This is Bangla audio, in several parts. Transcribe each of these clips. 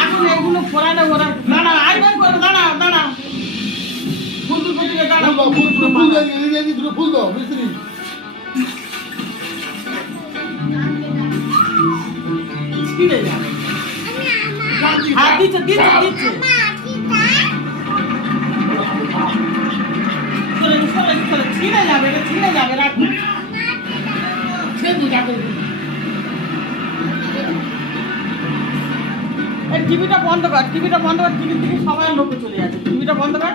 এখন এগুলো ফোরানো ওরা দাঁড়াও আইবেন করে দাঁড়াও দাঁড়াও ফুল ফুটিয়ে দাঁড়াও ফুল দাও মিস্ত্রি ছিঁড়ে যাবে হ্যাঁ দিচ্ছে দিচ্ছে দিচ্ছে ছিঁড়ে যাবে এটা ছিঁড়ে যাবে রাখুন টিভিটা বন্ধ কর টিভিটা বন্ধ কর টিভির দিকে সবাই লোকে চলে যাচ্ছে টিভিটা বন্ধ কর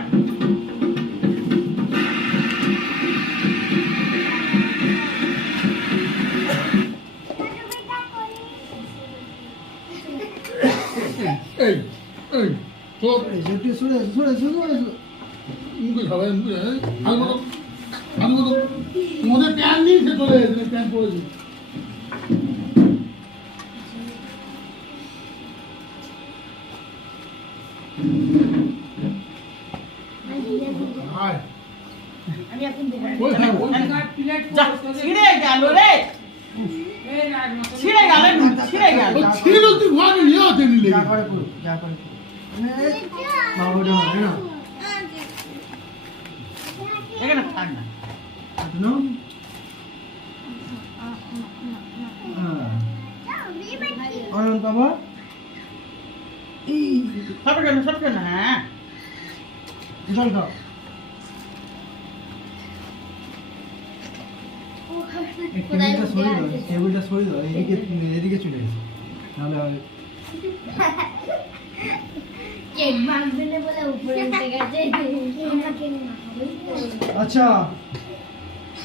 এই এই তোর যেটি শুনে মুখে সবাই আমি মনে প্যান্ট নিয়ে সে চলে গেছে প্যান্ট পরেছে ছিঁড়ে গেল রে ছিঁড়ে গেল ছিঁড়ে গেল ছিল তুই ঘর নিয়ে আসে নিলে এখানে থাক না সব কেন হ্যাঁ টেবিলটা সরিয়ে দাও এদিকে চলে গেছে নাহলে কেক ভাঙবে না বলে উপরে উঠে গেছে আমরা কেক মাখাবো আচ্ছা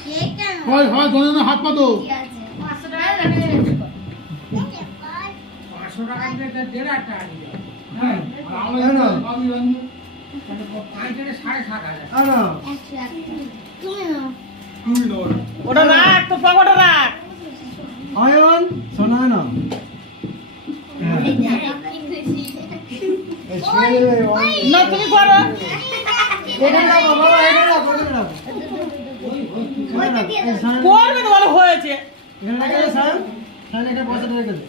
কেক কেন হয় হয় ধরে না হাত পা দো ঠিক আছে 500 টাকা লাগে 500 টাকা দিয়ে দেড় টাকা দিয়ে হ্যাঁ না আমি রাখবো পাঁচজনে 7,500 না তুমি না তুমি নাও ওটা রাখ তো পকেটে রাখ অয়ন শোনা না না তুমি করো এটা না বাবা এটা না করবে তো ভালো হয়েছে এটা না সান সান এটা পয়সাটা রেখে দে